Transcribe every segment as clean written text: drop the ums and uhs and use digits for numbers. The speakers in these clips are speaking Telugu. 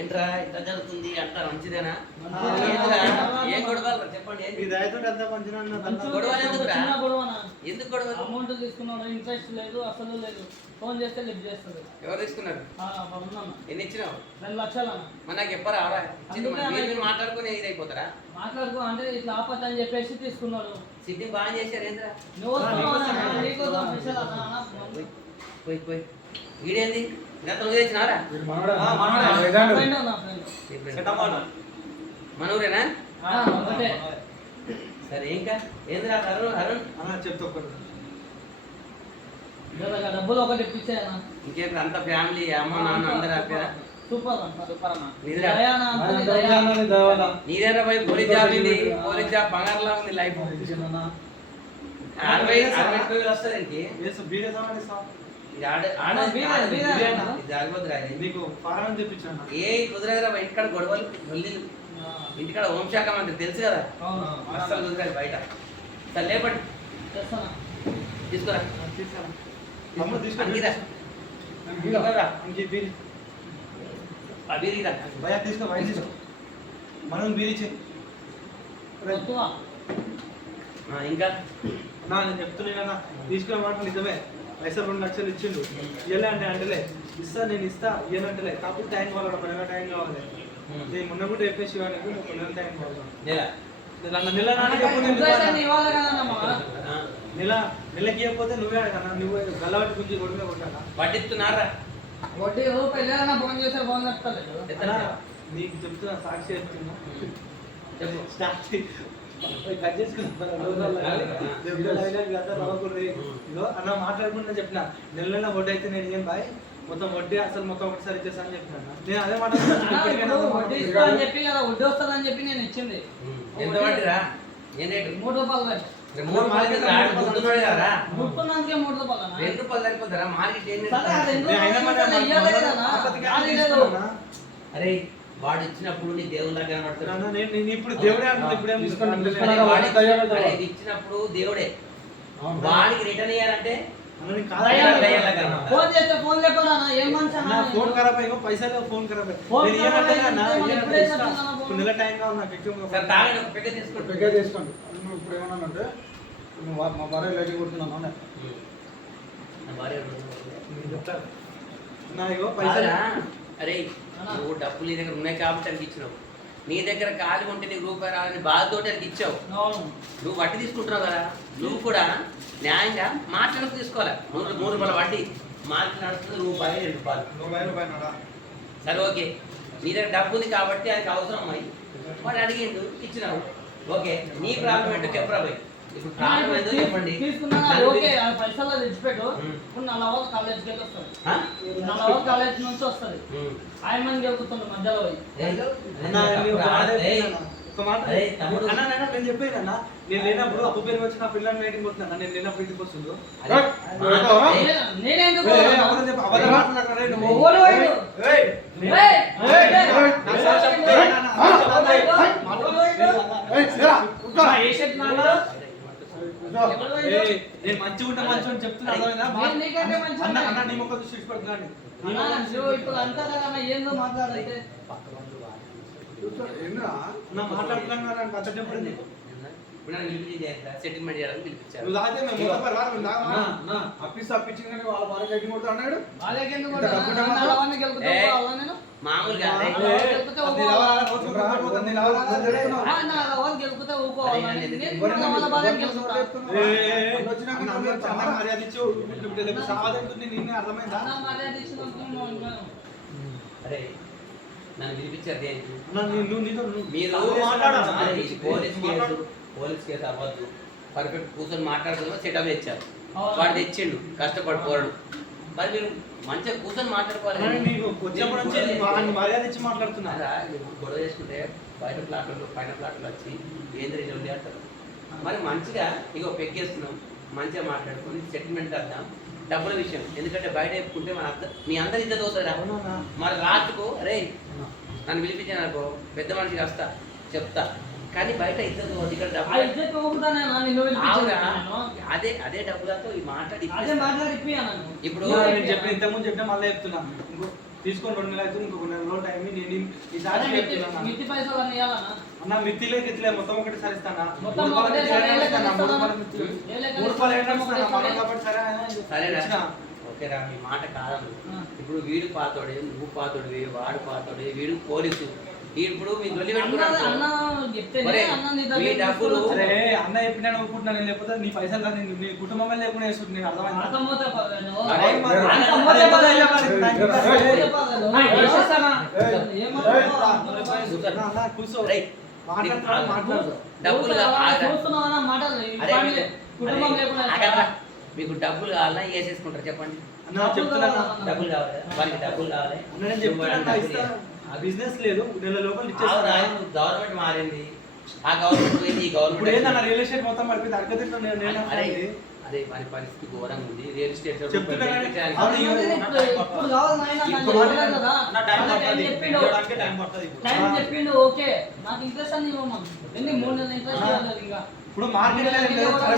ఏంట్రా ఇంత జరుగుతుంది అంత మంచిదేనా? ఏం గొడవలు చెప్పండి. ఎందుకు గొడవలు? అమౌంట్ తీసుకున్నాడు, ఇంట్రెస్ట్ లేదు, అసలు లేదు. ఫోన్ చేస్తే లిఫ్ట్ చేస్తుంది. ఎవరు తీసుకున్నారు? ఎన్ని ఇచ్చినావు? 2 లక్షలు. మరి నాకు చెప్పరా? మాట్లాడుకుని ఇదైపోతారా? మాట్లాడుకో అంటే ఇట్లా ఆపత్తి అని చెప్పేసి తీసుకున్నాడు. సిట్టింగ్ బాగా చేశారు. ఏంద్రా పోయి పోయి వీడేంది గతంలో చేసినారా? మనూరేనా? సరే ఇంకా ఏంద్రా అరుణ్ అరుణ్ చెప్తా డబ్బులు ఒకటి ఇప్పించాయనా? ఇంకేంటి అంత ఫ్యామిలీ అమ్మ నాన్న అందరు హ్యాపీరా? నీదేనా పోయి పోలీస్ జాబ్ ఉంది. పోలీస్ జాబ్ బంగారులా ఉంది లైఫ్. 60 వస్తుంది. ఏ కుదరదురా ఇంటికాడ గొడవలు ఇంటికాడ హోంశాఖ మంత్రి తెలుసు కదా, అస్సలు కుదరదు బయట. సరే లేపండి తీసుకురా. మనం బీరిచే ఇంకా నేను చెప్తున్నా తీసుకునే మాట నిజమే. పైసలు 2 లక్షలు ఇచ్చిండు. ఇయ్యలే అంటే అంటలే, ఇస్తా నేను ఇస్తా ఇయ్యనంటలే. కాకపోతే టైం కావాలి, 1 నెల టైం కావాలి. నేను మొన్న కూడా చెప్పేసి ఇవ్వడానికి 1 నెల టైం కావాలి. నెలకి ఇవ్వకపోతే నువ్వే అడగన్నా. నువ్వు గల్లవాటి గురించి కొడుకునే కొట్టాలా? పట్టిస్తున్నారా? వడ్డీ పెళ్ళైనా ఫోన్ చేస్తే ఫోన్ చెప్తాను. నీకు చెప్తున్నా, సాక్షి చెప్తున్నా. అన్న మాట్లాడుకుంటా చెప్పిన నెల వడ్డీ అయితే నేను ఏం బాయ్ మొత్తం వడ్డీ అసలు మొత్తం ఒకటిసారి ఇచ్చేసా అని చెప్పిన. నేను అదే మాట వడ్డీ వస్తుందని చెప్పి నేను ఇచ్చింది. ఎంత వడ్డీరా? 3 రూపాయలు. 3 రూపాయలు కదా? 3 రూపాయలు. 2 రూపాయలు సరిపోతారా? మార్కెట్ అరే వాడు ఇచ్చినప్పుడు నీ దేవుళ్ళ కనబడుతున్నాడు. ఇప్పుడు దేవుడే ఇచ్చినప్పుడు దేవుడే. వాడికి రిటర్న్ ఇయ్యాలంటే ఫోన్ చేస్తే ఫోన్ లేకుండా ఫోన్ ఖరాబ్ అయ్యో పైసలు ఫోన్ ఖరాబ్ నెల టైం కావాలి నాకు. తీసుకోండి. ఇప్పుడు ఏమన్నానంటే మా భార్య లైట్ కొడుతున్నాను చెప్తాను నా ఇగో పైసలు. అరే నువ్వు డబ్బులు నీ దగ్గర ఉన్నాయి కాబట్టి అనికి ఇచ్చినావు. నీ దగ్గర ఖాళీ ఉంటే నీకు రూపాయి రాలని బాధతోటి అనికి ఇచ్చావు. నువ్వు వడ్డీ తీసుకుంటున్నావు కదా, నువ్వు కూడా న్యాయంగా మార్కెట్కి తీసుకోవాలి. 3 రూపాయల వడ్డీ మార్కెట్ నడుస్తుంది రూపాయి 2 రూపాయలు. సరే ఓకే, నీ దగ్గర డబ్బు ఉంది కాబట్టి ఆయనకి అవసరం అయ్యి వాడు అడిగిండు ఇచ్చినావు. ఓకే నీ ప్రాబ్లం ఏంటో చెప్పరా పోయి. ఇప్పుడు ప్రాబ్లం ఏంటో చెప్పండి. పైసలు తెచ్చిపెట్టు. కాలేజ్కి వెళ్ళి వస్తుంది. కాలేజ్ నుంచి వస్తుంది. ఆయన గెలుపుతుంది మధ్యలో నేను చెప్పేదన్నా. నేను లేనప్పుడు అప్పు పేరు వచ్చి నా పిల్లల్ని మీటింగ్ వస్తున్నా. నేను లేనప్పుడు ఇంటికి వస్తుందో నేను మంచిగా ఉంటా మంచిగా చెప్తున్నా. అన్న నీ మొక్క చూసి ఇష్టపడుతున్నాను. ఇప్పుడు అంతా కదా ఏందో మాట్లాడైతే మాట్లాడుతున్నాను కథ చెప్పండి. సెటిల్మెంట్ చేయడానికి పిలిపించారు. మామూలుగా అరే నన్ను పిలిపించారు దేనికి? మీరు పోలీస్ కేసు అవ్వద్దు, పర్ఫెక్ట్ కూర్చొని మాట్లాడుతున్నా సెటప్ తెచ్చారు. వాడు తెచ్చిండు కష్టపడిపోయాడు. మరి మీరు మంచిగా కూర్చొని మాట్లాడుకోవాలి. మాట్లాడుతున్నారా? గొడవ చేసుకుంటే బయట ప్లాట్లు పైన ప్లాట్లు వచ్చి ఏంద్ర జల్లి అంటారు. మరి మంచిగా ఇగో పెగ్గేస్తున్నాం, మంచిగా మాట్లాడుకొని సెటిల్మెంట్ చేద్దాం. డబ్బుల విషయం ఎందుకంటే బయట చెప్పుకుంటే మన మీ అందరి ఇద్దరు అవుతారా? మరి రాత్రుకు అరే నన్ను పిలిపించాను అనుకో, పెద్ద మనిషికి వస్తా చెప్తా కానీ బయట ఇద్దరు ఇక్కడ ఆ డబ్బులు ఇజ్జత్ పోగొట్టుకుంటానే నిన్ను ఆవురా, పిలిపించాను. అదే డబ్బులతో ఈ మాట్లాడి అదే మాట్లాడి ఇప్పియాను. ఇప్పుడు నేను చెప్పిన ఇంతకుముందు చెప్పినా మళ్ళీ చెప్తున్నా ఇంకో తీసుకొని 2 నెలలు అవుతుంది ఇంకొక 2 రోజులు టైం నేను ఈసారి చెప్తున్నా మిత్తి పైసలు అని ఇవ్వాలన్నా? అన్న మిత్తిలే గిత్తిలే మొత్తం ఒకటిసారి ఇస్తానా మొత్తం 3 రూపాయలు ఒకటేసారి మిత్తి ఏలెక్కలు ఇస్తానా? 3 ఇస్తానా? రూపాయలు మిత్తి. ఏలెక్కలు 3 రూపాయలు ఏంటో ఇస్తానా? ఇస్తానా? మనం కాబట్టి సరే సరేరా ఇచ్చినా. ఓకేరా మీ మాట కాదను ఆ. ఇప్పుడు వీడు పాతోడే నువ్వు పాతోడివి వాడు పాతోడే వీడు పోలీసు ఇప్పుడు మీకు లొల్లి అన్న పెట్టుకున్నాడు చెప్తేనే ఒరే, అన్న నీ మీ దగ్గర డబ్బులు తీసుకొని అరే అన్న చెప్పినా నువ్వుకుంటున్నా నేను లేకపోతే నీ పైసలు కాదు నీ కుటుంబం లేకుండా వేసుకుంటు నీకు అర్థమైందా? అర్థమవుతా పగను. అరే, అర్థమవుతా పగను. వేసేస్తానా? అన్న కూర్చో రేయ్, మాట్లాడుతున్నాను మాట్లాడు డబ్బులు చూస్తున్నావా మాటలు? ఈ అరే, ఫ్యామిలీ కుటుంబం లేకుండా ఆగరా. మీకు డబ్బులు కావాలా వేసేసుకుంటారు చెప్పండి అన్న చెప్తున్నా డబ్బులు కావాలి వారికి డబ్బులు కావాలి అన్న నేను చెప్తున్నా ఇస్తా ఆ బిజినెస్ లేదు నెల లోపల ఆవురా, ఇచ్చేస్తా గవర్నమెంట్ మారింది ఆ గవర్నమెంట్ పోయింది ఈ ఇప్పుడు గవర్నమెంట్ ఏందన్న రియల్ ఎస్టేట్ మొత్తం పడిపోయింది అడగతింటా నేను అరే అదే వారి పరిస్థితి ఘోరంగా ఉంది రియల్ ఎస్టేట్ చెప్తున్నా కానీ పెట్టడానికి అవును, ఇప్పుడు కావాలి నాయనా, నన్ను ఇప్పుడు అడగలేదు కదా. టైం చెప్పిండు. టైం పడుతుంది టైం చెప్పిండు ఓకే నాకు ఇంట్రెస్ట్ అని ఇవ్వమను. ఎన్ని 3 నెలలు ఇంట్రెస్ట్ ఇవ్వలేదు ఇంకా. ఇప్పుడు మార్కెట్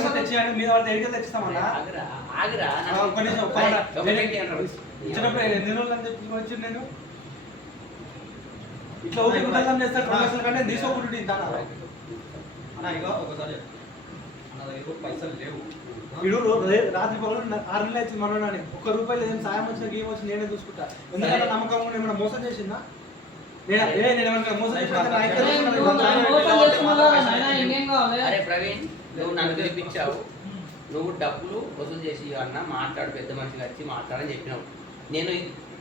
లో తెచ్చేయండి మీద వాళ్ళ దగ్గర తెచ్చిస్తామన్నా ఆగరా ఆగరా ఒక్క నిమిషం, ఒక్క అరే, మాట. ఒకటి అంటారు. ఇచ్చినప్పుడు ఎన్ని రోజులు అని చెప్పి వచ్చి నేను ఇట్లా ఊరికి కుటుంబం చేస్తాను 2 లక్షల కంటే తీసుకోకుండా ఇంతానా వీడు రాత్రి పగలు 6 నెలలు వచ్చింది మనోడని ₹1 ఏం సాయం వచ్చిన గేమ్ వచ్చి నేనే చూసుకుంటా ఎందుకంటే నమ్మకం ఏమైనా మోసం చేసిందా నేను ఏమైనా మోసం అరే, నువ్వు నన్ను మోసం చేస్తున్నావు కదా, నాయనా, ఇంకేం కావాలి? అరే ప్రవీణ్ నువ్వు నన్ను పిలిపించావు నువ్వు డబ్బులు వసూలు చేసి అన్న మాట్లాడు పెద్ద మనిషిగా వచ్చి మాట్లాడని చెప్పినావు నేను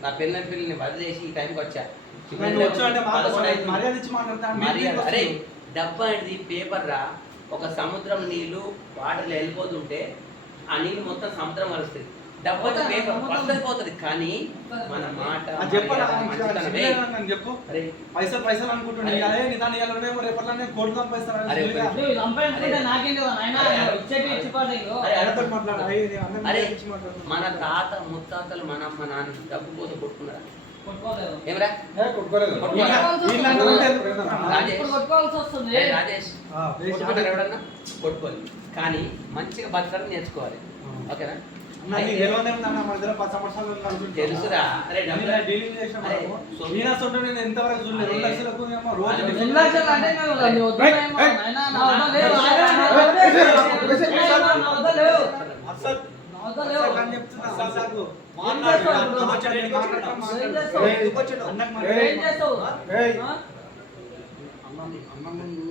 నా పిల్లని వదిలేసి ఈ టైంకి వచ్చా ఇప్పుడు నువ్వు వచ్చావు అంటే పదకొండు అవుతుంది. మర్యాద ఇచ్చి మాట్లాడతాను మర్యాద అరే డబ్బు అనేది పేపర్ రా ఒక సముద్రం నీళ్లు వాటర్లో వెళ్ళిపోతుంటే ఆ నీళ్ళు మొత్తం సముద్రం కలుస్తుంది డబ్బు అయితే పేపర్ వస్తుంది పోతుంది కానీ మన మాట చెప్పాలా మంచితనం. ఏయ్, చెప్పు అరే పైసలు అనుకుంటున్నాను అదే నిదాన్ని ఇవ్వాలనే రేపట్లనే కోట్లు సంపాదిస్తాను అరే, నువ్వు సంపాదించుకుంటే నాకేం కదా నాయనా, ఇచ్చేటి ఇచ్చిపోతాయి ఇగో. అరే, అన్నతో మాట్లాడు అరే ఇచ్చి మాట్లాడు మన తాత ముత్తాతలు మన అమ్మ నాన్న డబ్బు కోసం కొట్టుకున్నారా కొట్టుకోలేదు. ఏమరా కొట్టుకోలేదు కొట్టుకోరా? రాజేష్. ఇప్పుడు కొట్టుకోవాల్సి వస్తుంది. ఏ రాజేష్ కొట్టుకుంటారు ఎవడన్నా కొట్టుకోవాలి కానీ మంచిగా బతకడం నేర్చుకోవాలి ఓకేనా నాకు తెలియదు మన దగ్గర 10 సంవత్సరాలు కలిసి తెలుసురా అరే డబ్బులు డీలింగ్ చేసిన అరే, ఈయన సొంత నేను ఎంతవరకు చూడలేదు 2 లక్షలకు ఏమో రోజు అరే, 2 లక్షలు అంటే నువ్వు నీ వద్దులేమో, నాయనా, నా వద్ద లేవు, ఆగా, నా వద్ద లేవు, నా వద్ద లేవు. అస్సలు నా వద్ద లేవు. అని చెప్తున్నా అసలు ఏం చేస్తావు ఇప్పుడు? ఏం చేస్తావు? అన్నకు ఏం చేస్తావు? ఏయ్. ఆ? అమ్మ ముందు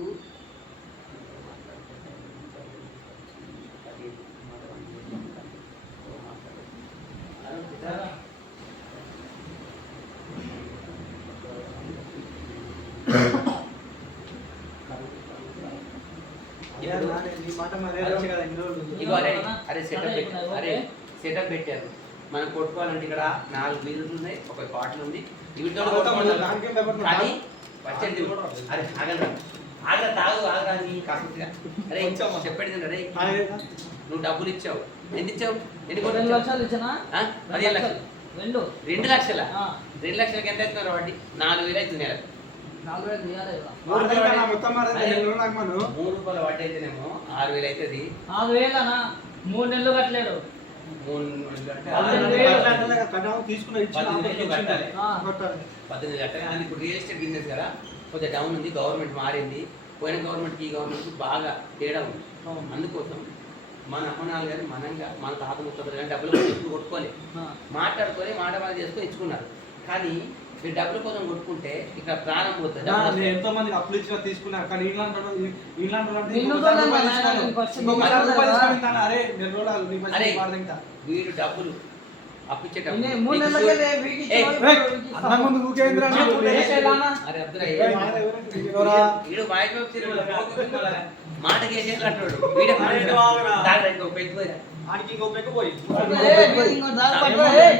ఇగో అరే అరే సెటప్ పెట్టారు అరే సెటప్ పెట్టారు మనం కొట్టుకోవాలంటే ఇక్కడ 4 వీధులు ఉన్నాయి ఒక బాటిల్ ఉంది వీటితో కొట్టుకోవాలి కానీ పచ్చడి తిను. అరే ఆగలరా ఆగరా తాగు ఆగరా నీ కాసుగా అరే చెప్పేది అరే నువ్వు డబ్బులు ఇచ్చావు ఎంత ఇచ్చావు ఎన్ని 2 కొట్టు లక్షలు ఇచ్చినా? 15 లక్షలు 2 లక్షల ఆ. 2 లక్షలకి ఎంత అవుతున్నారు వాటి 4,000 అవుతుంది నెలకు 4,000 ఇవ్వాలి కదా. 3 రూపాయల వడ్డీ అయితేనేమో 6,000 అవుతుంది 4,000 అన్నా, 3 నెలలు కట్టలేడు. 3 నెలలు అంటే తీసుకున్న 18,000 కట్టాలి ఆ. 18,000 కట్టాలి అది ఇప్పుడు రియల్ ఎస్టేట్ బిజినెస్ కదా కొంచెం డౌన్ ఉంది గవర్నమెంట్ మారింది పోయిన గవర్నమెంట్కి ఈ గవర్నమెంట్కి బాగా తేడా ఉంది అందుకోసం మన అమ్మ నాన్న గారు మనంగా మన తాత ముత్తలు కానీ డబ్బులు కోసం ఎప్పుడు కొట్టుకోలేదు ఆ. మాట్లాడుకొని మాట చేసుకొని ఇచ్చుకున్నారు కానీ మీరు డబ్బుల కోసం కొట్టుకుంటే ఇక్కడ ప్రాణం పోతుంది నేను ఎంతో మందికి అప్పులు ఇచ్చిన తీసుకున్నారు కానీ ఇంగ్లాండ్ నిన్ను చూడలేదు మా నాయన, నేను first అరే నేను రోజులు నీ అరే పైసలు వాడదంతా వీడు డబ్బులు అప్పిచ్చేటప్పుడు ఇన్ని 3 నీకు నెలలకే చూ- వీడికి ఏయ్, ఇచ్చావు, ఏయ్, ఇప్పుడు వీడికి అన్న ముందు ఊకేంద్రా ఇస్తావా? నువ్వు వేసేయాలన్నా? అరే అబ్దురా ఎవరా? వీడు మా ఇంట్లో వచ్చి మాటకి వేసేసి అంటాడు వీడే దాని ఇంకో పెట్టి పోయిరా ఆడికి ఇంకో పెక్క పోయి ఏయ్, వీడు ఇంకో దారి పట్టుకో, ఏయ్.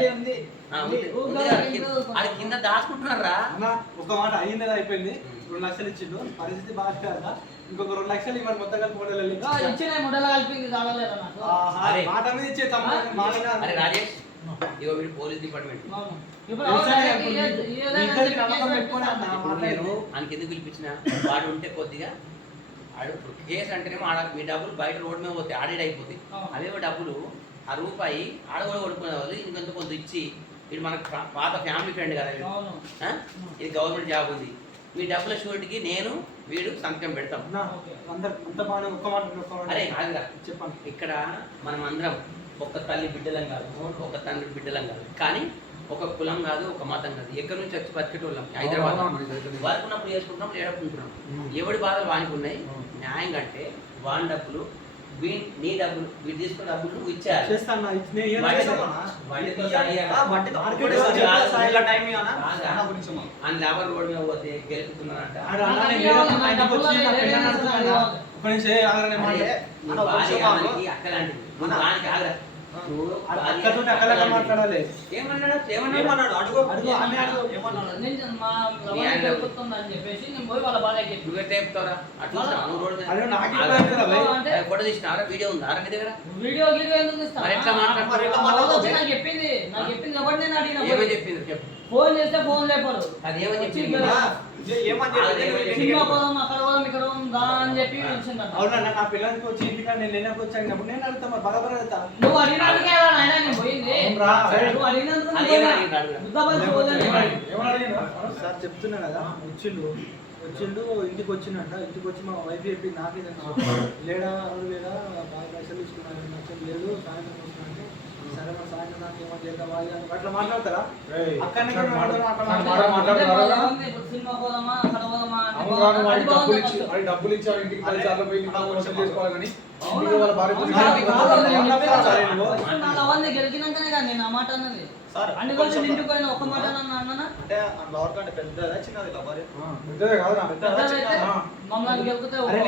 అది కింద దాచుకుంటున్నారా అన్న ఒక మాట అయ్యింది అయిపోయింది 2 లక్షలు ఇచ్చిండు పరిస్థితి బాగా కదా ఇంకొక 2 లక్షలు ఇవ్వండి మొత్తం కలిపి మూడలు ఇచ్చిన ముడలు కలిపి కావాలేదా నాకు? అరే. మాట మీద ఇచ్చే తమ్ముడు మాట అరే రాజేష్ ఇగో వీడు పోలీస్ డిపార్ట్మెంట్. అవును. ఇప్పుడు తెలుసా అవును, ఇప్పుడు ఇయ్యొద్దు, మీ ఇయ్యొద్దని ఇద్దరికి చెప్పి నమ్మకం కేసు పెట్టుకొని అన్న పెట్టిస్తాను. ఇప్పుడు నేను ఆయనకి ఎందుకు పిలిపించిన వాడు ఉంటే కొద్దిగా ఆడు ఇప్పుడు కేసు అంటేనేమో ఆడ మీ డబ్బులు బయట రోడ్డు మీద పోతే ఆడేడ్ అయిపోతాయి. అవేమో డబ్బులు ఆ రూపాయి ఆడ కూడా కొడుకునే వాళ్ళు ఇంకొంత కొంత ఇచ్చి ఇది మనకు పాత ఫ్యామిలీ ఫ్రెండ్ కదా వీడు. అవును. ఆ? ఇది గవర్నమెంట్ జాబ్ ఉంది. మీ డబ్బుల షూరిటీకి నేను వీడు సంతకం పెడతాం. అన్న, అందరు అంత బాగా ఒక్క మాట అరే కాదుగా చెప్పండి. ఇక్కడ మనం అందరం ఒక తల్లి బిడ్డలం కాదు, ఒక తండ్రి బిడ్డలం కాదు, కానీ ఒక కులం కాదు, ఒక మతం కాదు, ఎక్కడి నుంచి వచ్చి బతికేటోళ్ళం. హైదరాబాద్ వర్క్ ఉన్నప్పుడు చేసుకుంటున్నాం, ఏడుకుంటున్నాం. ఎవడి బాధలు వానికి ఉన్నాయి. న్యాయం కంటే వాని డబ్బులు నీ డబ్బులు వీడు తీసుకున్న డబ్బులు నువ్వు ఇచ్చేయాలి. చేస్తాను వాటితో సాయిగా అని లేబర్ రోడ్ మీద పోతే గెలుపుతున్నానంట. అక్కలాంటిది దానికి ఆగరా. మాట్లాడాలి. ఏమన్నాడు నేను మా లవర్ దొరుకుతుందని చెప్పేసి నేను పోయి వాళ్ళ బాధకి నువ్వే టైపుతారా అట్లా నువ్వు రోడ్ అంటే ఫోటో తీసినారా వీడియో ఉందా నీ దగ్గర? వీడియో ఎందుకు ఇస్తాను? మరి ఎట్లా మాట్లాడతావు? నాకు చెప్పింది కాబట్టి నేను అడిగిన ఏమని చెప్పింది చెప్పు. ఫోన్ చేస్తే ఫోన్ లేపారు. అది ఏమని చెప్పింది? సినిమా పోదాం, అక్కడ పోదాం, ఇక్కడ పోదాం దా అని చెప్పి పిలిచిందట. అవునన్నా, నా పిల్లలకి వచ్చి ఇంటికా నేను లేనప్పుడు వచ్చాను నేను అడుగుతా మరి బరాబర్ అడుగుతా. నువ్వు అడిగినందుకే రా నాయనా నేను పోయింది. నువ్వు అడిగినందుకు అది ఏమని అడిగిండు అడుగురా. సార్ చెప్తున్నా కదా, వచ్చిండు ఇంటికి వచ్చిండంట. ఇంటికి వచ్చి మా వైఫ్ చెప్పి నాకే తెలుసు లేడా లేదా బాగా పైసలు తీసుకున్నాను నచ్చదు లేదు సాయంత్రం వస్తున్నాను. సరే మరి సాయంత్రం నాకు ఏమో చేద్దాం అట్లా మాట్లాడతారా? అక్కడ సినిమా పోదామా, అక్కడ పోదామా డబ్బులు ఇచ్చారు ఇంటికి 10 సార్లు పోయి చేసుకోవాలి కానీ గెలికినాకనే కానీ నేను ఆ మాట అన్నది. అన్ని రోజులు ఇంటికి పోయిన ఒక్క మాట అన్నా మమ్మల్ని గెలిపితే రోడ్డు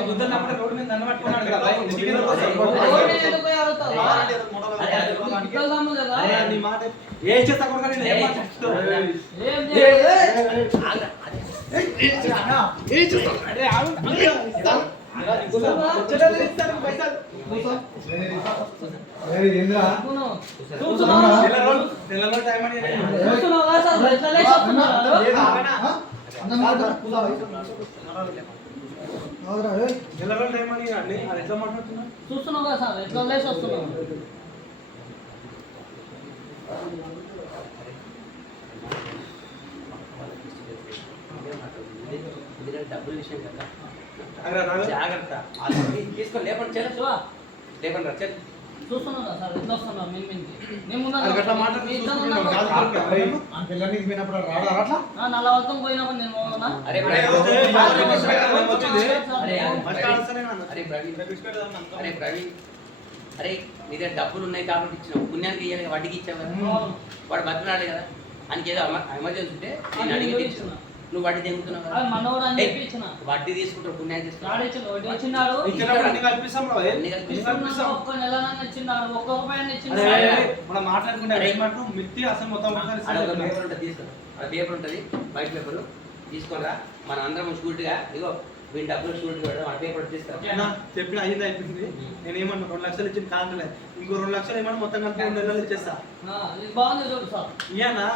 మీద దండ పట్టుకున్నాడు కదా. నీ మాట ఏం చేస్తా కూడా నేను ఏం మాట్లాడుతావు? చూస్తున్నావు కదా సార్ ఎట్లా లేచి వస్తున్నావు. డబ్బుల విషయం కదా జాగ్రత్త తీసుకో. లేపండి చెల్లు లేపండి రా చెల్లు. చూస్తున్నావు కదా సార్ ఎట్లా వస్తున్నావు నల్లవతం పోయినప్పుడు నేను పోనా? అరే ప్రవీణ్ అరే నీ దగ్గర డబ్బులు ఉన్నాయి కాబట్టి ఇచ్చినావు. పుణ్యానికి ఇవ్వాలి వడ్డీకి ఇచ్చావు. వాడు బతినాడు కదా ఆయనకి ఏదో ఎమర్జెన్సీ ఉంటే నేను అడిగి తెచ్చిన. నువ్వు వడ్డీ తెంగుతున్నావు వడ్డీ తీసుకుంటావు పుణ్యాన్ని పేపర్ ఉంటుంది వైట్ పేపర్ తీసుకురా. మన అందరం షూట్గా ఇగో వీడి డబ్బులు షూట్ పెడదాం. ఆ పేపర్ తీసుకురా. చెప్పిన అయింది అయిపోయింది. నేను ఏమన్నా 2 లక్షలు ఇచ్చింది కాంటలే ఇంకో 2 లక్షలు ఏమన్నా మొత్తం కలిపి 2 నెలలు ఇచ్చేస్తా. ఇయ్యనా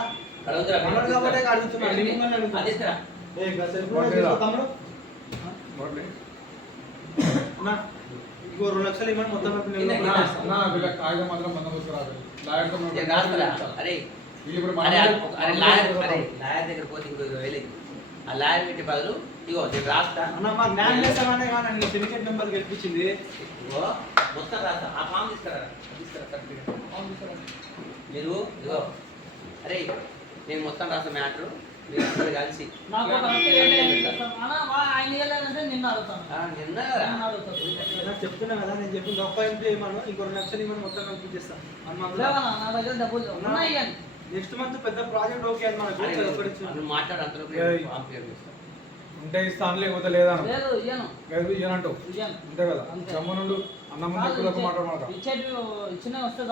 ఇంకో 2 లక్షలు ఇవ్వండి మొత్తం లాయర్ దగ్గర పోతే ఇంకో 20,000 ఆ లాయర్ పెట్టి బదులు ఇగో నేను రాస్తా. సిండికేట్ మెంబర్ గెలిపించింది మొత్తం రాస్తా. ఆ ఫామ్ తీసుకురా మీరు ఇగో. అరే నేను మొత్తం రాస్తా మ్యాటర్ మీరు కలిసి చెప్తున్నా కదా. నేను చెప్పిన గొప్ప ఎంపీ ఏమన్నా ఇంకో 2 లక్షలు ఇవ్వమని మొత్తం కల్పించేస్తాను. నెక్స్ట్ మంత్ పెద్ద ప్రాజెక్ట్ ఓకే అని మనకు మాట్లాడు. అంతలో ఉంటే ఇస్తాను లేకపోతే లేదా ఇయ్యనంటూ అంతే కదా. జమ్మనుండు అన్నం మాట్లాడమాట ఇచ్చిన వస్తే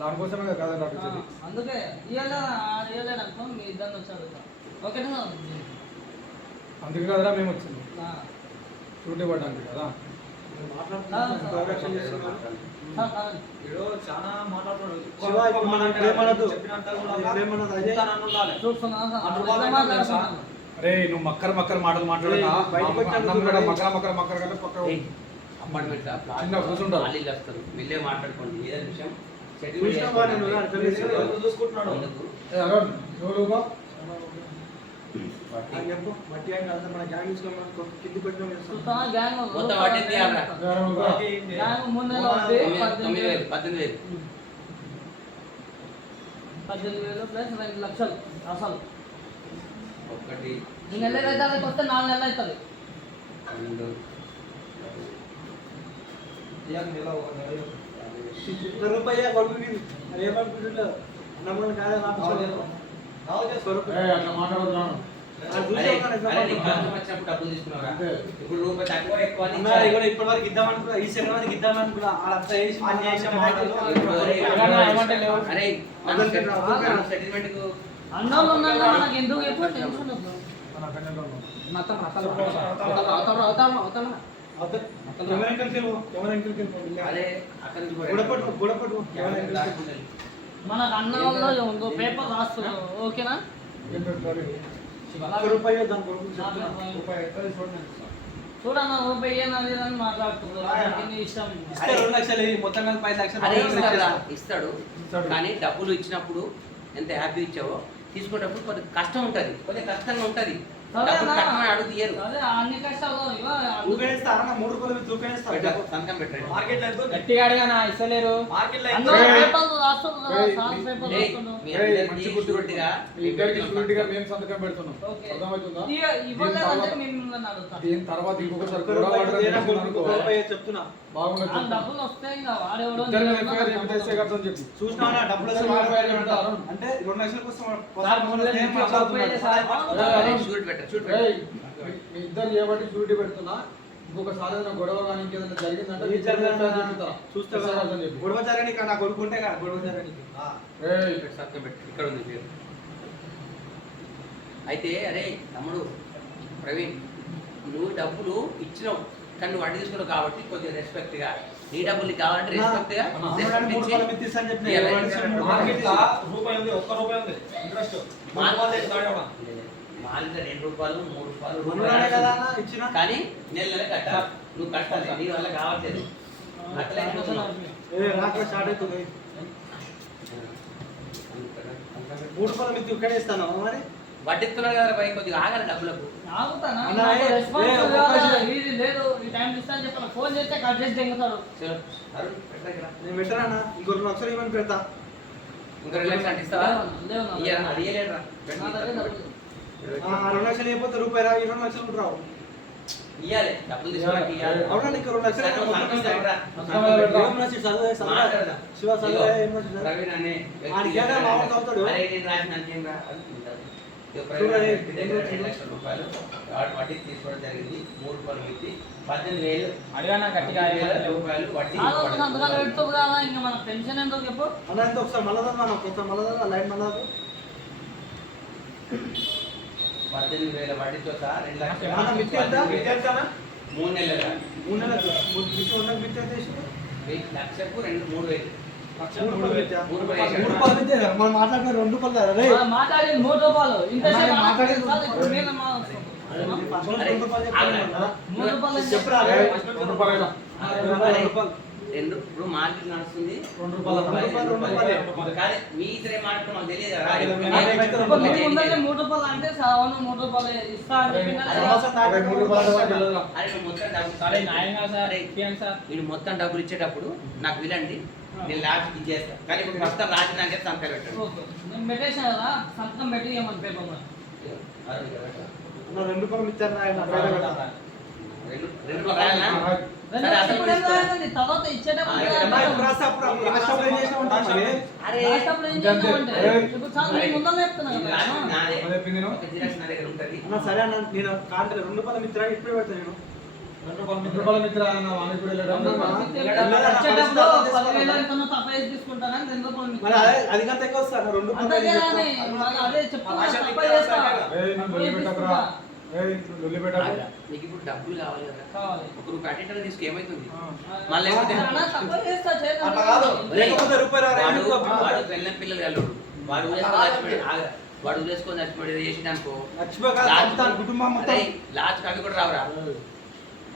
దానికోసమే కదా అందుకే ఇవ్వలేదనుకో మీ ఇద్దరు వచ్చారు. ఓకేనా? అందుకే కదరా మేము వచ్చింది షూట్ ఇవ్వడానికి కదా. మాట్లాడుతున్నాను గౌరక్షణ చేస్తున్నాను సార్ కాదండి. చాలా మాట్లాడుతున్నాడు. శివ, ఇప్పుడు మనం ప్రేమనదు. చెప్పినంత ప్రేమనదు అదే. చూస్తున్నాను సార్. అందరూ అట్లా బాగా మాట్లాడుతున్నాను. అరే నువ్వు మక్కర మాటలు మాట్లాడదా ఏయ్, బయటకు వచ్చాను అన్నం కూడా చూడు. మక్కర కంటే పక్క అపార్ట్మెంట్ చిన్న కూర్చుంటారు. వాళ్ళు వస్తారు వెళ్ళే మాట్లాడుకోండి ఏదో విషయం చూసినావా నేను అర్థం చేసుకోలేదు. ఎవరు చూసుకుంటున్నాడు? చెప్పు మట్టి అని అంతా మన గ్యాంగ్ తీసుకొని మనం కిందికి వచ్చినాం కదా సార్. చూస్తావా గ్యాంగ్ మొత్తం వాటిని తీయాలరా గ్యాంగ్ 3 నెలలు అవుతుంది. 9,000 18,000 18,000 ప్లస్ 2 లక్షలు అసలు ఒకటి ఈ నెల అయితే వస్తే 4 నెలలు అవుతుంది. 2 రూపాయ కొడుకు నీది. అది ఏమనుకుంటున్నావు? నమ్మకం కాదా నాకు అట్లా మాట్లాడుతున్నాను అరే నీకు కష్టం వచ్చినప్పుడు డబ్బులు తీసుకున్నారా ఇప్పుడు రూపాయి తక్కువ ఎక్కువ అని అన్నా ఇచ్చారు. ఇప్పటి వరకు ఇద్దాం అనుకున్నా ఈ సెకండ్ వరకు ఇద్దాం అనుకున్నా వాళ్ళంతా వేసి పని చేసే మాటలు అరే సెటిల్మెంట్ కు అన్నోళ్ళు ఉన్నాక మనకి ఎందుకు ఎక్కువ టెన్షన్ వద్దు. అదే అక్కడ నుంచి గొడపట్టు మనకు అన్నోళ్ళు ఉందో పేపర్ రాస్తున్నారు ఓకేనా. రూపాయి దాని కొడుకు చెప్తున్నా. చూడన్న రూపాయి అని మాట్లాడుతున్నారు నీ ఇష్టం. ఇస్తే 2 లక్షలు ఇయ్యి, మొత్తం కలిపి 5 లక్షలు అరే ఇస్తాడురా, ఇచ్చేస్తా. ఇస్తాడు కానీ డబ్బులు ఇచ్చినప్పుడు ఎంత హ్యాపీ ఇచ్చావో తీసుకునేటప్పుడు కొద్దిగా కష్టం ఉంటది కొద్దిగా కష్టంగా ఉంటది డబ్బులు కట్టమని అడుగు తీయరు అదే అన్ని కష్టాలు ఊకేస్తా అన్న 3 రూపాయలు మీరు ఊకేస్తా. సంతకం పెట్టండి మార్కెట్ లో ఎంతో గట్టిగా అడగానా ఇస్తలేరు. మార్కెట్ లో అన్న పేపర్లు రాస్తున్నారు కదా సార్ పేపర్లు ఏయ్, రాస్తున్నారు. మీ అందరికీ షూరిటీగా ఇద్దరికి షూరిటీగా మేము సంతకం పెడుతున్నాం ఓకే. అర్థమవుతుందా ఇవ్వలేదంటే మేము మిమ్మల్ని అడుగుతాం. దీని తర్వాత ఇంకొకసారి ఒక్క రూపాయి గొడవ దేనా పడడం కొడుకు రూపాయి చెప్తున్నా. బాగుండదు ఆ డబ్బులు వస్తే ఇంకా వాడేవాడో ఇద్దరు నేను ఎఫ్ఐఆర్ ఉన్నాను. చేస్తే కడతాం చెప్పి చూసినావా డబ్బులు వస్తే ఇద్దరు వాడిపోయాడు ఎఫ్ఐఆర్ అంటారు. పెడతారు. అంటే 2 లక్షల కోసం సార్ 3 లక్షలు ఏం మాట్లాడుతున్నాడు? సార్. షూరిటీ పెట్టరు షూరిటీ ఏయ్, మీ ఇద్దరు చేయబట్టి షూరిటీ పెడుతున్నా ఇంకొకసారి ఏదైనా గొడవ కానీ ఇంకేదైనా జరిగిందంటే ఈ ఇద్దరు జరగదు ఎఫ్ఐఆర్ చెప్తారా? చూస్తా ఎఫ్ఐఆర్ కడతాం చెప్పి గొడవ జరగని నా కొడుకుంటే కదా గొడవ జరగని ఏయ్, సంతకం పెట్టు ఇక్కడ ఉంది పేరు అయితే అరే తమ్ముడు ప్రవీణ్ నువ్వు డబ్బులు ఇచ్చినావు కానీ నువ్వు వడ్డీ తీసుకున్నావు కాబట్టి కొద్దిగా రెస్పెక్ట్ గా నీ డబ్బులు నీకు కావాలంటే రెస్పెక్ట్ గా రెస్పెక్ట్ 3 ఇచ్చి రూపాయలు మిత్తిస్తా అని చెప్పిన ఇయ్యాలి. మార్కెట్ లో రూపాయి ఉంది, 1 రూపాయి ఉంది ఇంట్రెస్ట్. మాలిన 2 రూపాయలు 3 రూపాయలు ఉన్నాడే కదా అన్న ఇచ్చిన కానీ నెల నెల కట్టాలి నువ్వు కట్టాలి నీ వల్ల కావట్లేదు అట్లే నాకు స్టార్ట్ అవుతుంది 3 రూపాయలు మిత్తి ఇక్కడే ఇస్తాను మరి వడ్డిస్తున్నాడు కదా పై కొద్దిగా ఆగాలి డబ్బులకు ఆగుతానా? అన్న, నాకు ఏ, రెస్పాన్సిబుల్ ఏ, కాదా? అవకాశం- ఇది లేదు ఈ టైం ఇస్తాను చెప్పాను ఫోన్ చేస్తే కట్ చేసి దింగుతాడు. చలో అరుణ్ పెట్టరా ఇక్కడ. నేను పెట్టరానా ఇంకో 2 లక్షలు ఇవ్వని పెడతా. ఇంకా 2 లక్షలు అంటే ఇస్తావా లేవన్నా, ఇయ్యరా అది ఇయ్యలేడురా నా దగ్గర డబ్బులు. ఆ 2 లక్షలు అయిపోతే రూపాయి రా 2 లక్షలు రావు. ఇయ్యాలి డబ్బులు తీసుకోవడానికి ఇయ్యాలి అవునా నీకు 2 లక్షలు సరే, నువ్వు సంతకం పెట్టరా. ఏం నచ్చి చదువు మాట్లాడదా. శివ చదువు ఏం నచ్చి చదువు? ప్రవీణ్ అనే వ్యక్తి ఆడికి ఏదో మామూలు చదువుతాడు. అరే నేను రాసిన అంతేం రా అని ఉంటాడు. ఇక ప్రవీణ్ చూడండి, అనే వ్యక్తి దగ్గర 2 లక్షల రూపాయలు వడ్డీకి తీసుకోవడం జరిగింది 3 రూపాయలు పెట్టి 18,000 అడిగానా గట్టిగా 18,000 రూపాయలు వడ్డీ ఆ రోజు సంతకాలు పెడుతుంది కదా ఇంకా మనకు టెన్షన్ ఎందుకు చెప్పు. అన్న ఎంత ఒకసారి మళ్ళా కొత్త మళ్ళా లైన్ మళ్ళా 18,000 వడ్డీతో సహా 2 లక్షల అన్న, మిత్తి ఎంత? మిత్తి ఎంత అన్న? 3 నెలలు 3 నెలలకు మిత్తి ఉన్నది మిత్తి ఎంత వేసి? లక్షకు 3,000 3 రూపాయలు మిత్తి. 3 రూపాయలు 3 రూపాయలు మిత్తి కదా? మనం మాట్లాడుకున్న 2 రూపాయలు కదా రే? మనం మాట్లాడింది 3 రూపాయలు ఇంతసేపు అన్న, మాట్లాడేది మాట్లాడింది ఇప్పుడు మీద ఫస్ట్ 2 రూపాయలు చెప్పాను కదా? 3 రూపాయలు అని చెప్పురా చెప్పు. రే. 2 రూపాయలు 2 రూపాయలు. ఇప్పుడు మార్కెట్ నడుస్తుంది 2 రూపాయలు. 2 రూపాయలు. కానీ మీ ఇద్దరే మాట్లాడటం మాకు తెలియదు కదా. ఇప్పుడు మీ ముందరే 3 రూపాయలు అంటే అవును 3 రూపాయలు ఇస్తా అని చెప్పినా అరే, కదా. అవసరం నాకు 3 రూపాయలు వెళ్ళదురా. అరే నువ్వు మొత్తం డబ్బులు సరే న్యాయంగా సార్ అరే, ఇప్పియండి సార్. వీడు మొత్తం డబ్బులు ఇచ్చేటప్పుడు నాకు వినండి నేను లాస్ట్ ఇచ్చేస్తాను కానీ ఇప్పుడు ప్రస్తుతం రాజధానికి సంతకాలు పెట్టండి ఓకే. నేను పెట్టేసాను కదా సంతకం పెట్టి ఏమని పేపర్ మరి. అరుణ్ ఇక్కడ పెట్టు. అన్న 2 రూపాయలు మిత్తి అన్న ఆయన పేద కదా. రెండు రూపాయలా? సరే, అసలు ఇప్పుడు ఏం తీసుకో. రాయాలండి? తర్వాత ఇచ్చేటప్పుడు అరే, కదా. అన్న ఇప్పుడు రాస్తే అప్పుడు రాష్ట్రంలో ఏం చేసినావు అంటావు మరి? అరే రాసేటప్పుడు ఏం చేస్తామంటే అంతే. ఇప్పుడు చాలు నేను ముందర చెప్తున్నాను ఇది కదా. రాసింది నాదే. అదే పిండిను. ఒక జిరాక్స్ నా దగ్గర ఉంటది అన్న సరే అన్న నేను కాంటే 2 రూపాయలు మిత్తి రా ఇప్పుడే పెడతా నేను. 2 రూపాయల మిత్ర అన్న వానికి కూడా వెళ్ళడం. వచ్చేటప్పుడు 10,000 ఎంతనో తప్ప వేసి తీసుకుంటానని 2 రూపాయలు మీకు. మరి అది కంటే ఎక్కువ వస్తా 2 అంతే రూపాయలు కదా అని చెప్తా. మరి అదే చెప్తున్నా భాష తప్ప మీకు చేస్తా. రాస్తాయి కదా. ఏయ్, నన్ను అప్పుడే వదిలిపెట్టకురా. తీసుకుంటా. ఆగురా. నీకు ఇప్పుడు డబ్బులు కావాలి కదా కావాలి. ఒక రూపాయి అటెండర్ తీసుకు ఏమైతుంది ఆ, మళ్ళీ లేకపోతే అన్న, తక్కువ చేస్తా, చేద్దాం. అట్లా కాదు. ఒరేయ్, లేకపోతే రూపాయి రాదు, వాడు ఎందుకు అప్పుడు? వాడు పెళ్ళం పిల్లలు కలడు వాడు ఊరేసుకొని చచ్చిపోయాడు ఆగురా. వాడు ఊరేసుకొని చచ్చిపోయాడు చేసి అనుకో మర్చిపోక కుటుంబం మొత్తం లాస్ట్ అవి కూడా రావురా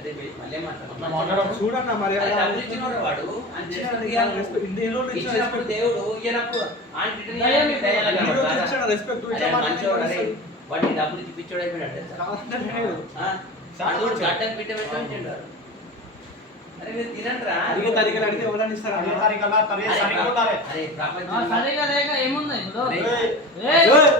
అరే మళ్ళీ మాట్లాడు చూడన్న మరి అరే డబ్బులు ఇచ్చినోడు వాడు అని ఇచ్చినప్పుడు దేవుడు ఇయ్యనప్పుడు ఆయన రిటర్న్ చేయాలని దయాలు కనబడతారా? అరే మంచోడు, అరే వాడిని డబ్బులు ఇచ్చి పిచ్చోడు అయిపోయాడు తెలుసా? వాడు గడ్డకు పిట్ట పెట్టాడు. అరే మీరు తినండిరా. అడిగే తరిగలు అడిగితే ఎవరైనా ఇస్తారా? అదే తారీఖల్లా తరిగే సరిగ్గా ఉండాలి. అరే ఆ, ప్రపంచంలో సరిగా లేక ఏముంది ఇప్పుడు? అరే, ఏయ్! ఏయ్!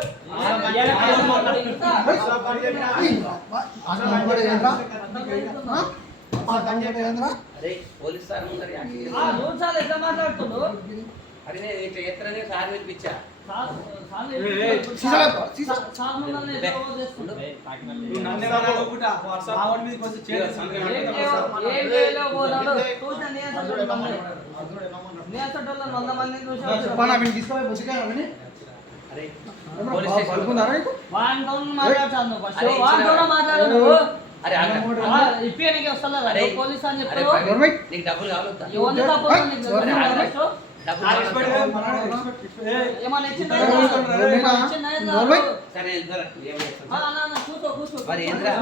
అరే పోలీస్ సార్ ముందర యాక్షన్ ఆ, చేస్తున్నా. నువ్వు చాలా ఎట్లా మాట్లాడుతుండు? అరే నేను ఇట్లా ఎత్తనే సార్ పిలిపించా సార్ ఏయ్, సార్ ముందరనే ఎట్లా చేస్తుండు? నువ్వు నన్ను ఏమన్నా అనుకుంటా? ఆ వాడి మీదకి వస్తే చేతి ఏం చేయలేవు పోనాడు. చూసా నీ అసలు నీ అసలు 100 మందిని చూసావు. అరే పోలీస్ స్టేషన్ వాడితో మాట్లాడతాను నువ్వు ఫస్ట్. వాడితో మాట్లాడు నువ్వు. అరే ఆగరా. ఇప్పటికి వస్తలేదు అరే పోలీస్ అని అరే చెప్తావు. నీకు డబ్బులు కావాలొద్దా? ఎవరిని తప్పదు నీకు అరే, తెలుసా ఆగరా. ఫస్ట్? డబ్బులు ఆ respect కావాలొద్దా? ఏమన్నా ఇచ్చిందా? ఏమన్నా ఇచ్చిందా? సరే వెళ్తారా ఏం చేస్తాం? కూర్చో మరి ఏంద్రా?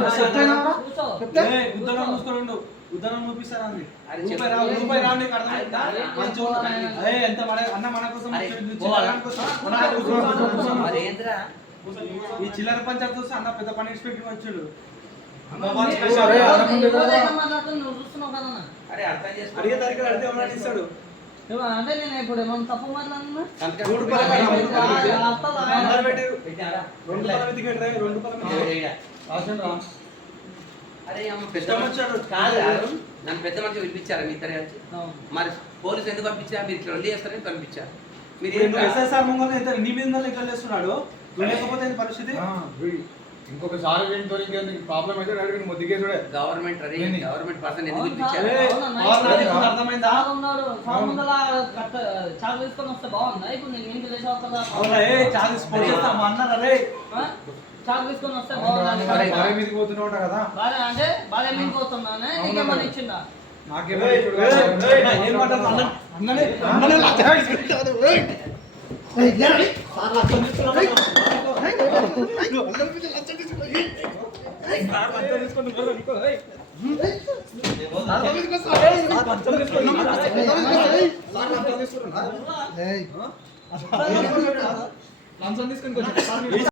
కూర్చో. ఏయ్, ఉద్దరం మూసుకొని ఉండు. ఉద్దరం మూపిస్తారా అంది. అరే రూపాయి చెప్పు. రూపాయి రావు, నీకు అర్థమైందా? అరే, మంచిగా ఉండు. ఏయ్, ఎంత అన్న మన కోసం అరే, వచ్చి పోవాలా? చిల్లర కోసం. మన కోసం. మరి ఏంద్రా? ఈ చిల్లర పంచాయతీ చూస్తే అన్న పెద్ద పని ఇన్స్పెక్టర్ వచ్చాడు. ఎవరైనా మాట్లాడుతున్నా నువ్వు చూస్తున్నావు కదా అన్న. అరే అర్థం చేసుకో. అడిగే తారీఖు అడిగితే ఎవరైనా ఇస్తాడు. అంటే నేను ఇప్పుడు ఏమన్నా తప్పు మాట్లాడినా? సంతకం మూడు పెట్టు. రూపాయలు పెట్టు. అందరు పెట్టారు. పెట్టారా? 2 రూపాయల వెతికాడు రా, 2 రూపాయల వెతికాడు. ఈడ. అరే అమ్మ పెద్ద ఇష్టం వచ్చాడు. కాదు అరుణ్, నన్ను పెద్ద మనిషి పిలిపించారా మీ ఇద్దరు కలిసి? అవును. మరి పోలీసు ఎందుకు పంపించారు? మీరు ఇట్లా వల్లి చేస్తారని పంపించారు. మీరు ఇప్పుడు ఏంట్రా? నువ్వు ఎస్ఎస్ఆర్ ముంగల్ ఎంత నీ మీద లెక్క చేస్తున్నాడు. నువ్వు లేకపోతే ఏంది పరిస్థితి? ఇంకొకసారి వీటితో ప్రాబ్లం అయితే వీడిని మొద్దుకేసుడే. గవర్నమెంట్ అరే ఏంది? గవర్నమెంట్ పర్సన్ ఎందుకు అవును, పిలిపించారు? ఏయ్, అవునన్నా. వాళ్ళని ఇప్పుడు అర్థమైందా? సార్ ఉన్నాడు. సార్ ముందర చాలు తీసుకొని వస్తే బాగుందా? ఇప్పుడు నేను ఇంటికి లేచావు కదా. అవునా? ఏ చాలు స్పోర్ట్ చేస్తా మా అన్నారు. అరే ఆ? చాలు తీసుకొని వస్తే బాగుందా? భార్య మీదకి పోతున్నావు కదా, బాగా అంటే బాగా మీకు పోతున్నానే నీకేమన్నా ఇచ్చిందా? నాకేమో ఏయ్, ఇచ్చుడు ఏయ్, కదా. ఏయ్, ఏం మాట్లాడుతున్నా? లంచం తీసుకొని